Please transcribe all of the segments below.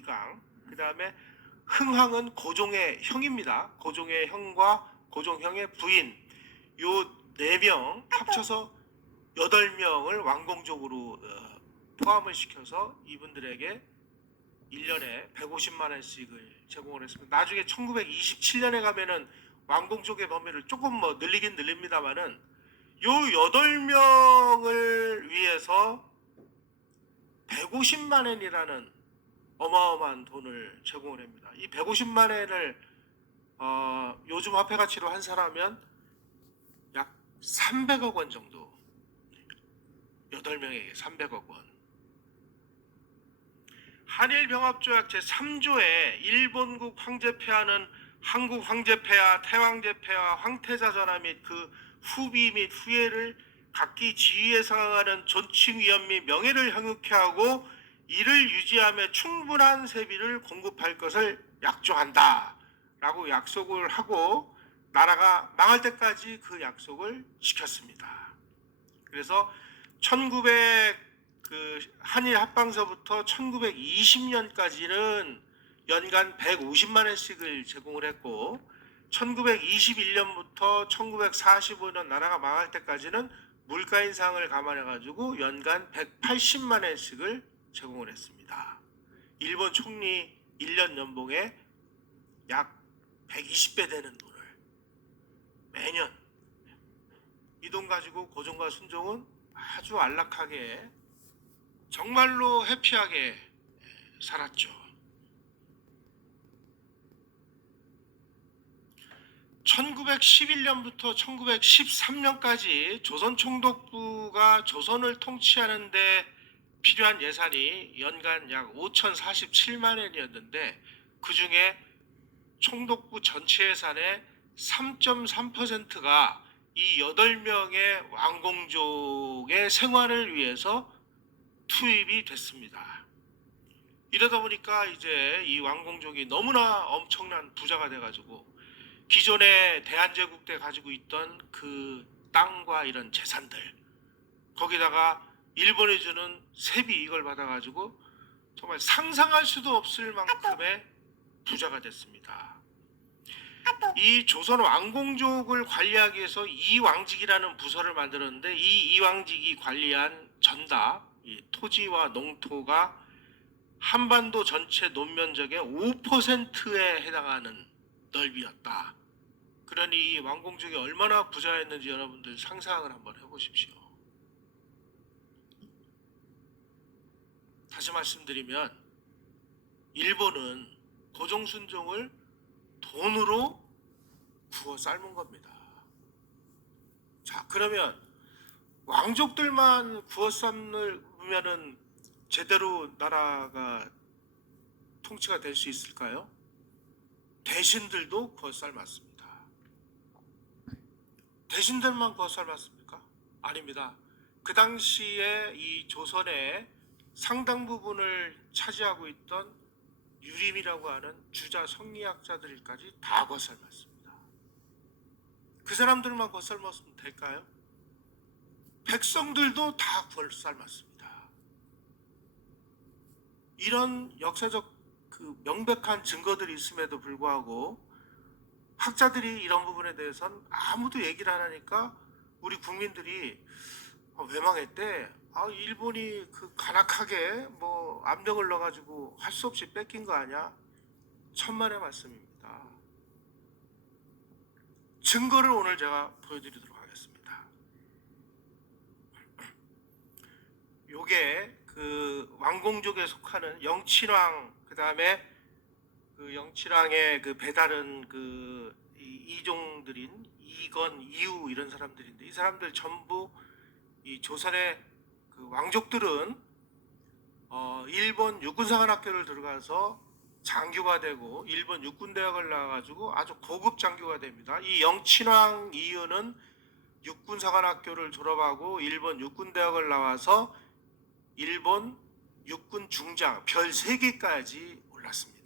이강, 그 다음에 흥황은 고종의 형입니다. 고종의 형과 고종형의 부인, 요 4명 합쳐서 8명을 왕공족으로 포함을 시켜서 이분들에게 1년에 150만 원씩을 제공을 했습니다. 나중에 1927년에 가면은 왕공족의 범위를 조금 뭐 늘리긴 늘립니다만은 요 8명을 위해서 150만 원이라는 어마어마한 돈을 제공을 합니다. 이 150만 원을 요즘 화폐 가치로 환산하면 약 300억 원 정도. 8명에게 300억 원. 한일병합조약 제3조에 일본국 황제폐하는 한국 황제폐하, 태왕제폐하, 황태자전하 및 그 후비 및 후예를 각기 지위에 상응하는 존칭 위엄 및 명예를 향유케 하고 이를 유지하며 충분한 세비를 공급할 것을 약조한다 라고 약속을 하고 나라가 망할 때까지 그 약속을 지켰습니다. 그래서 1900 한일 합방서부터 1920년까지는 연간 150만 원씩을 제공을 했고 1921년부터 1945년 나라가 망할 때까지는 물가 인상을 감안해 가지고 연간 180만 원씩을 제공을 했습니다. 일본 총리 1년 연봉에 약 120배 되는 돈을 매년 이 돈 가지고 고종과 순종은 아주 안락하게 정말로 해피하게 살았죠. 1911년부터 1913년까지 조선총독부가 조선을 통치하는 데 필요한 예산이 연간 약 5,047만 원이었는데 그 중에 총독부 전체 예산의 3.3%가 이 8명의 왕공족의 생활을 위해서 투입이 됐습니다. 이러다 보니까 이제 이 왕공족이 너무나 엄청난 부자가 돼가지고 기존의 대한제국 때 가지고 있던 그 땅과 이런 재산들 거기다가 일본이 주는 세비 이걸 받아가지고 정말 상상할 수도 없을 만큼의 부자가 됐습니다. 이 조선 왕공족을 관리하기 위해서 이왕직이라는 부서를 만들었는데 이 이왕직이 관리한 전답 이 토지와 농토가 한반도 전체 논면적의 5%에 해당하는 넓이였다. 그러니 이 왕공족이 얼마나 부자였는지 여러분들 상상을 한번 해보십시오. 다시 말씀드리면 일본은 고종순종을 돈으로 구워 삶은 겁니다. 자, 그러면 왕족들만 구워 삶으면은 제대로 나라가 통치가 될 수 있을까요? 대신들도 구워 삶았습니다. 대신들만 구워 삶았습니까? 아닙니다. 그 당시에 이 조선의 상당 부분을 차지하고 있던 유림이라고 하는 주자 성리학자들까지 다 구워 삶았습니다. 그 사람들만 구워 삶았으면 될까요? 백성들도 다 구워 삶았습니다. 이런 역사적 그 명백한 증거들이 있음에도 불구하고 학자들이 이런 부분에 대해서는 아무도 얘기를 안 하니까 우리 국민들이 왜 망했대? 일본이 그 간악하게 뭐 압력을 넣어가지고 할 수 없이 뺏긴 거 아니야? 천만의 말씀입니다. 증거를 오늘 제가 보여드리도록 하겠습니다. 요게 그 왕공족에 속하는 영친왕 그 다음에 그 영친왕의 그 배다른 그 이종들인 이건 이우 이런 사람들인데 이 사람들 전부 이 조선의 그 왕족들은 일본 육군사관학교를 들어가서 장교가 되고 일본 육군대학을 나와가지고 아주 고급 장교가 됩니다. 이 영친왕 이유는 육군사관학교를 졸업하고 일본 육군대학을 나와서 일본 육군 중장 별 3개까지 올랐습니다.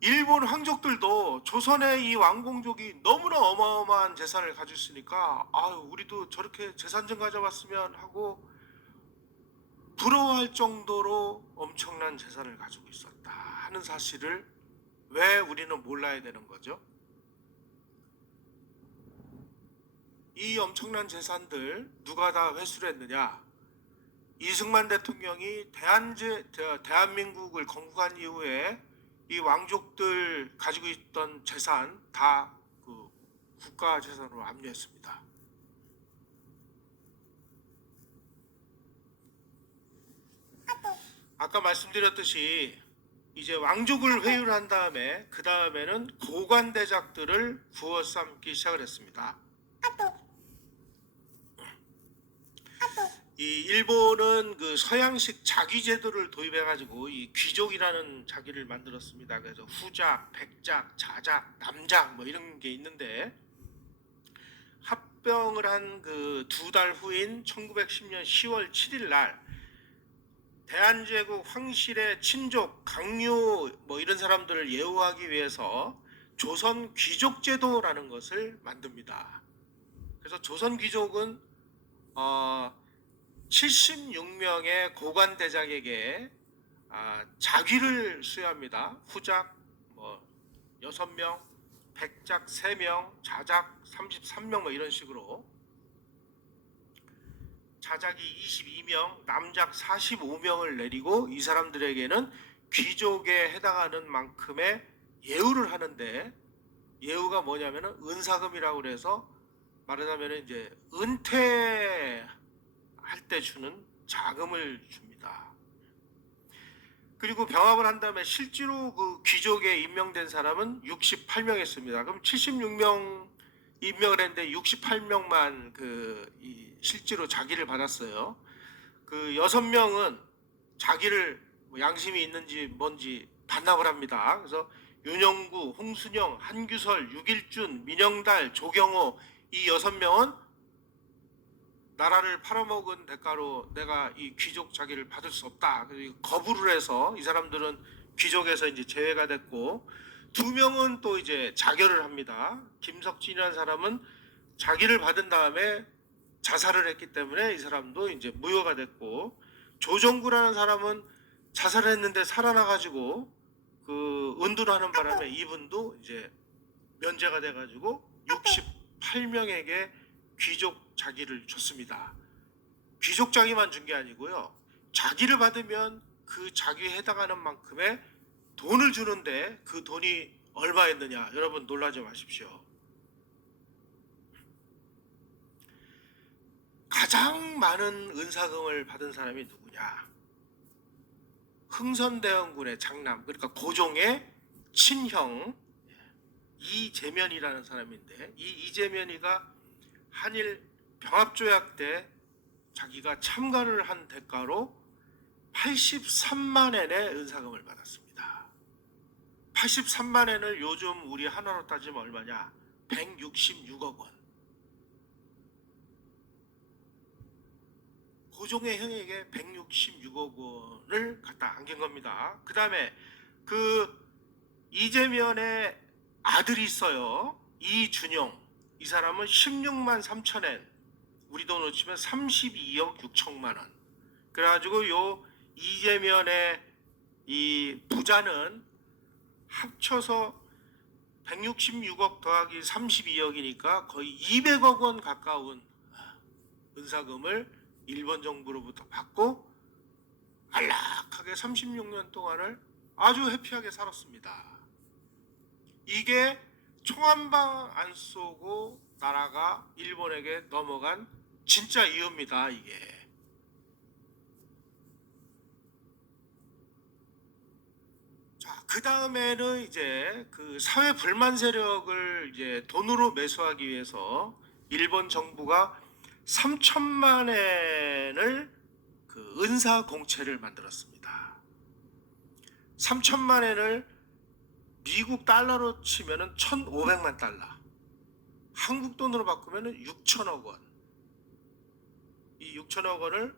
일본 황족들도 조선의 이 왕공족이 너무나 어마어마한 재산을 가지고 있으니까 우리도 저렇게 재산 좀 가져왔으면 하고 부러워할 정도로 엄청난 재산을 가지고 있었다 하는 사실을 왜 우리는 몰라야 되는 거죠? 이 엄청난 재산들 누가 다 회수를 했느냐? 이승만 대통령이 대한민국을 건국한 이후에 이 왕족들 가지고 있던 재산 다 그 국가 재산으로 압류했습니다. 아까 말씀드렸듯이 이제 왕족을 회유를 한 다음에 그 다음에는 고관대작들을 구워 삶기 시작을 했습니다. 이 일본은 그 서양식 자귀제도를 도입해가지고 이 귀족이라는 자기를 만들었습니다. 그래서 후작, 백작, 자작, 남작 뭐 이런 게 있는데 합병을 한 그 2달 후인 1910년 10월 7일 날 대한제국 황실의 친족, 강요 뭐 이런 사람들을 예우하기 위해서 조선 귀족제도라는 것을 만듭니다. 그래서 조선 귀족은 76명의 고관대작에게 자귀를 수여합니다. 후작 6명, 백작 3명, 자작 33명 뭐 이런 식으로 자작이 22명, 남작 45명을 내리고 이 사람들에게는 귀족에 해당하는 만큼의 예우를 하는데 예우가 뭐냐면은 은사금이라고 그래서 말하자면 이제 은퇴할 때 주는 자금을 줍니다. 그리고 병합을 한 다음에 실제로 그 귀족에 임명된 사람은 68명이었습니다. 그럼 76명 임명을 했는데 68명만 실제로 자기를 받았어요. 그 6명은 자기를 양심이 있는지 뭔지 반납을 합니다. 그래서 윤영구, 홍순영, 한규설, 유길준, 민영달, 조경호 이 6명은 나라를 팔아먹은 대가로 내가 이 귀족 자기를 받을 수 없다. 거부를 해서 이 사람들은 귀족에서 이제 제외가 됐고 2명은 또 이제 자결을 합니다. 김석진이라는 사람은 자기를 받은 다음에 자살을 했기 때문에 이 사람도 이제 무효가 됐고 조정구라는 사람은 자살을 했는데 살아나가지고 그 은둔하는 바람에 이분도 이제 면제가 돼가지고 68명에게 귀족 자기를 줬습니다. 귀족 자기만 준 게 아니고요. 자기를 받으면 그 자기에 해당하는 만큼의 돈을 주는데 그 돈이 얼마였느냐? 여러분 놀라지 마십시오. 가장 많은 은사금을 받은 사람이 누구냐? 흥선대원군의 장남, 그러니까 고종의 친형 이재면이라는 사람인데 이 이재면이가 한일 병합조약 때 자기가 참가를 한 대가로 83만 엔의 은사금을 받았습니다. 83만 엔을 요즘 우리 하나로 따지면 얼마냐? 166억 원. 고종의 형에게 166억 원을 갖다 안긴 겁니다. 그 다음에 그 이재면의 아들이 있어요. 이준용. 이 사람은 16만 3천 엔, 우리 돈으로 치면 32억 6천만 원. 그래가지고 요 이재면의 이 부자는 합쳐서 166억 더하기 32억이니까 거의 200억 원 가까운 은사금을 일본 정부로부터 받고 안락하게 36년 동안을 아주 해피하게 살았습니다. 이게 총 한 방 안 쏘고 나라가 일본에게 넘어간 진짜 이유입니다. 이게 자, 그 다음에는 이제 그 사회 불만 세력을 이제 돈으로 매수하기 위해서 일본 정부가 3천만 엔을 그 은사 공채를 만들었습니다. 3천만 엔을 미국 달러로 치면은 1,500만 달러. 한국 돈으로 바꾸면은 6천억 원. 이 6천억 원을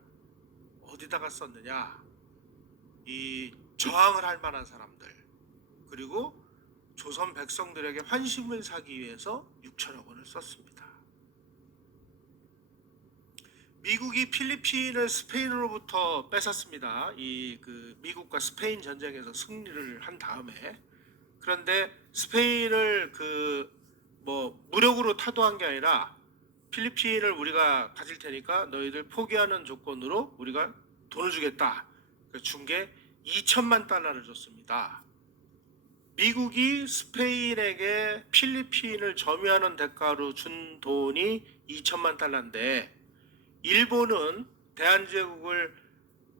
어디다가 썼느냐? 이 저항을 할 만한 사람들, 그리고 조선 백성들에게 환심을 사기 위해서 6천억 원을 썼습니다. 미국이 필리핀을 스페인으로부터 뺏었습니다. 이 그 미국과 스페인 전쟁에서 승리를 한 다음에. 그런데 스페인을 그 뭐 무력으로 타도한 게 아니라 필리핀을 우리가 가질 테니까 너희들 포기하는 조건으로 우리가 돈을 주겠다. 준 게 2천만 달러를 줬습니다. 미국이 스페인에게 필리핀을 점유하는 대가로 준 돈이 2천만 달러인데 일본은 대한제국을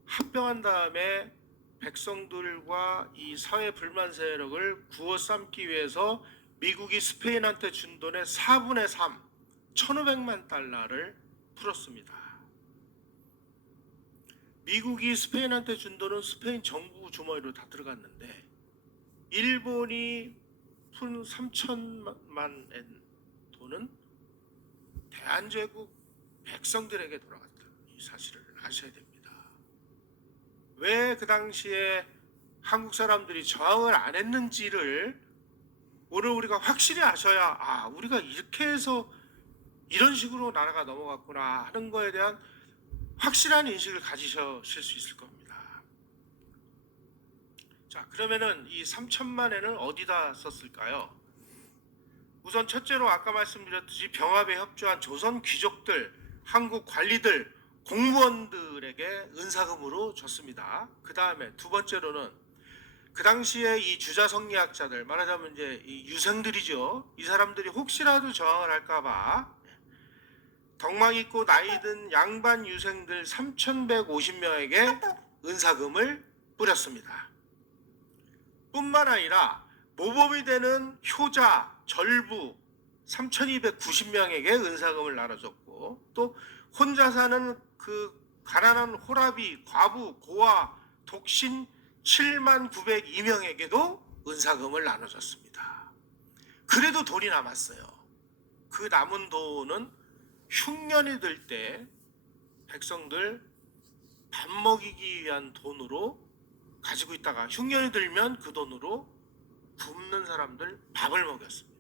합병한 다음에 백성들과 이 사회 불만 세력을 구워 삶기 위해서 미국이 스페인한테 준 돈의 4분의 3, 1,500만 달러를 풀었습니다. 미국이 스페인한테 준 돈은 스페인 정부 주머니로 다 들어갔는데 일본이 푼 3천만 엔 돈은 대한제국 백성들에게 돌아갔다. 이 사실을 아셔야 됩니다. 왜 그 당시에 한국 사람들이 저항을 안 했는지를 오늘 우리가 확실히 아셔야 우리가 이렇게 해서 이런 식으로 나라가 넘어갔구나 하는 거에 대한 확실한 인식을 가지실 수 있을 겁니다. 자, 그러면은 이 3천만 엔을 어디다 썼을까요? 우선 첫째로 아까 말씀드렸듯이 병합에 협조한 조선 귀족들, 한국 관리들, 공무원들에게 은사금으로 줬습니다. 그 다음에 두 번째로는 그 당시에 이 주자성리학자들, 말하자면 이제 이 유생들이죠. 이 사람들이 혹시라도 저항을 할까봐 덕망 있고 나이 든 양반 유생들 3,150명에게 은사금을 뿌렸습니다. 뿐만 아니라 모범이 되는 효자, 절부 3,290명에게 은사금을 나눠줬고 또 혼자 사는 그 가난한 호라비, 과부, 고아, 독신 7902명에게도 은사금을 나눠줬습니다. 그래도 돈이 남았어요. 그 남은 돈은 흉년이 들 때 백성들 밥 먹이기 위한 돈으로 가지고 있다가 흉년이 들면 그 돈으로 굶는 사람들 밥을 먹였습니다.